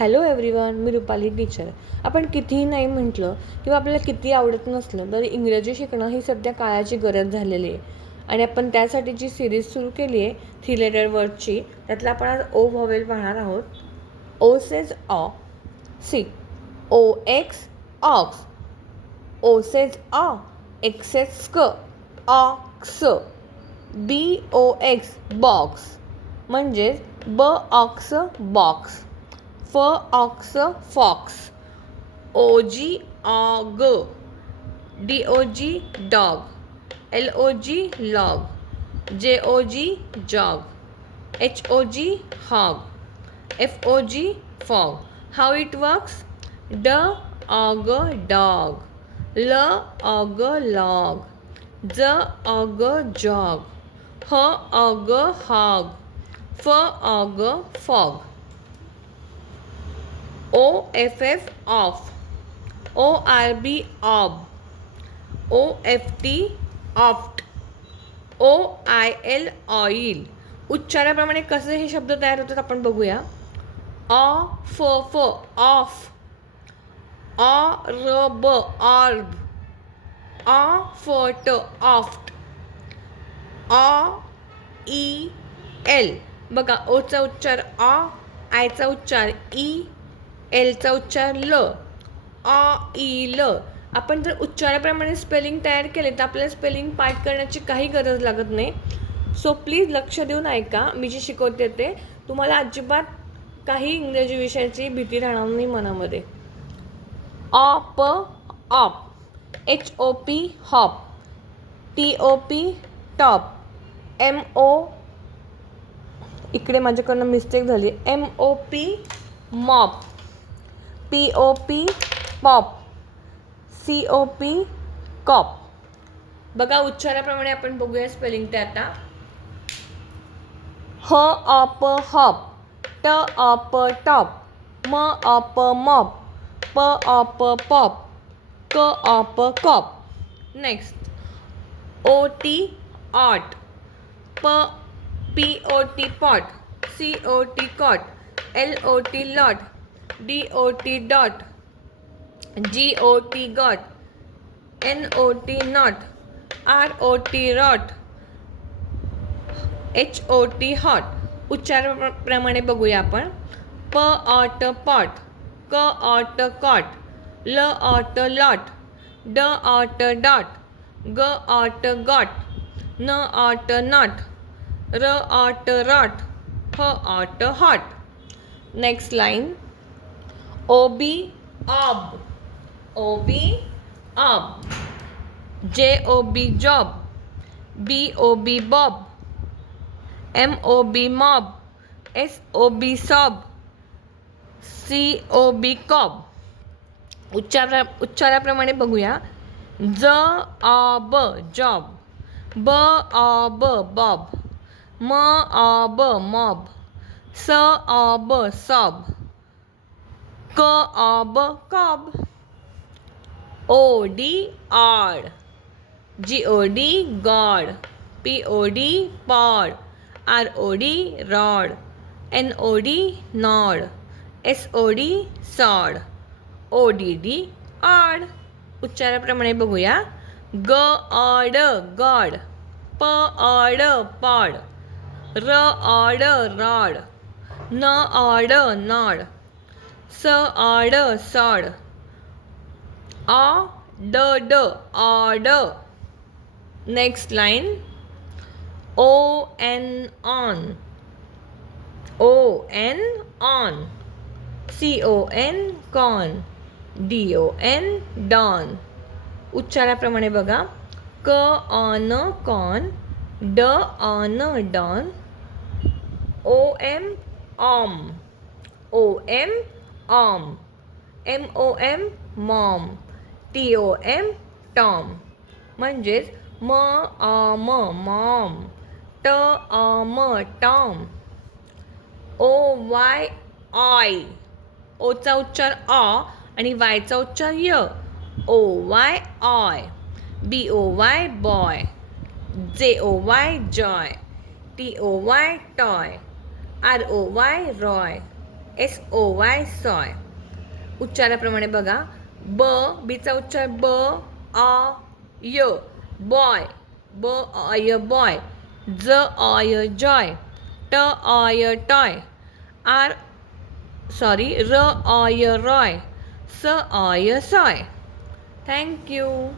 Hello everyone, मी Rupali teacher. आपण कितीही नाही म्हटलं किंवा आपल्याला किती आवडत नसलं तरी इंग्रजी शिकणं ही सध्या काळाची गरज झालेली आहे. आणि आपण त्यासाठी जी सिरीज सुरू केली आहे 3 लेटर वर्डची, त्यातला आपण आज ओ व्हॉवेल पाहणार आहोत. ओ सेज ऑ. C O X ox. O says ऑ. एक्स सेज स्क. Ox. B O X box म्हणजेच ब ऑक्स बॉक्स. फ ऑक्स फॉक्स. ओ जी ऑग. D O G dog. L O G log. J O G jog. H O G hog. F O G fog. How it works? ड ऑग dog. ल ऑग log. ज ऑग jog. ह ऑग हॉग. फ ऑग fog. O F F off. O R B ऑब. O F T oft. O I L oil. उच्चाराप्रमाणे कसे हे शब्द तयार होतात आपण बघूया. ऑ फ फ ऑफ. ऑ र ब ऑर्ब. ऑ फ ट ऑफ्ट. ऑ ई एल. बघा, ओचा उच्चार ऑ, आयचा उच्चार ई, एलचा उच्चार ल. ऑ ई ल. आपण जर उच्चाराप्रमाणे स्पेलिंग तयार केले तर आपल्याला स्पेलिंग पाठ करण्याची काही गरज लागत नाही. सो प्लीज लक्ष देऊन ऐका, मी जे शिकवते ते तुम्हाला अजिबात काही इंग्रजी विषयाची भीती राहणार नाही मनामध्ये. Op op. H O P hop. T O P top. M O, इकडे माझ्याकडनं मिस्टेक झाली, M O P mop. P O P pop. C O P cop. बघा, उच्चाराप्रमाणे आपण बघूया स्पेलिंग ते आता. H op hop. T op top. M op mop. P op pop. C op cop. Next, O T ot. P O T pot. C O T cot. L O T lot. D O T dot. G O T got. N O T not. R O T rot. H O T hot. उच्चाराप्रमाणे बघूया आपण. प ऑट pot. क ऑट cot. ल ऑट lot. ड ऑट डॉट. ग ऑट गॉट. न ऑट नॉट. र ऑट rot. H ot hot. Next line. O B ऑब. O B ob. J O B job. B O B bob. M O B mob. S O B sob. C O B cob. उच्चाराप्रमाणे बघूया. J ऑब job. ब ऑब Bob. म ऑब mob. स ob sob. C ob cob. O D od. G O D god. P O D pod. R O D rod. N O D nod. S O D sod. O D D odd. उच्चाराप्रमाणे बघूया. G od god. P od pod. R od rod. N od nod. S od sod. O d d odd. Next line. O N on. O N on. C O N con. D O N don. उच्चाराप्रमाणे बघा. C on con. D on don. O M om. O M om. M O M mom. T O M Tom. म्हणजेच m om mom. T om Tom. O Y oy. ओचा उच्चार o आणि वायचा उच्चार y. O Y oy. B O Y boy. J O Y joy. T O Y toy. R O Y Roy. SOY soy. उच्चाराप्रमाणे बघा. बीचा उच्चार y boy, boy. Joy, toy. Roy, soy. Thank you.